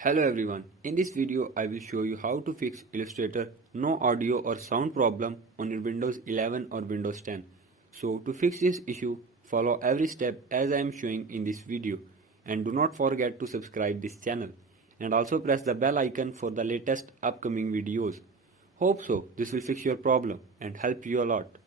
Hello everyone, in this video I will show you how to fix Illustrator no audio or sound problem on your Windows 11 or Windows 10. So to fix this issue, follow every step as I am showing in this video, and do not forget to subscribe this channel and also press the bell icon for the latest upcoming videos. Hope so this will fix your problem and help you a lot.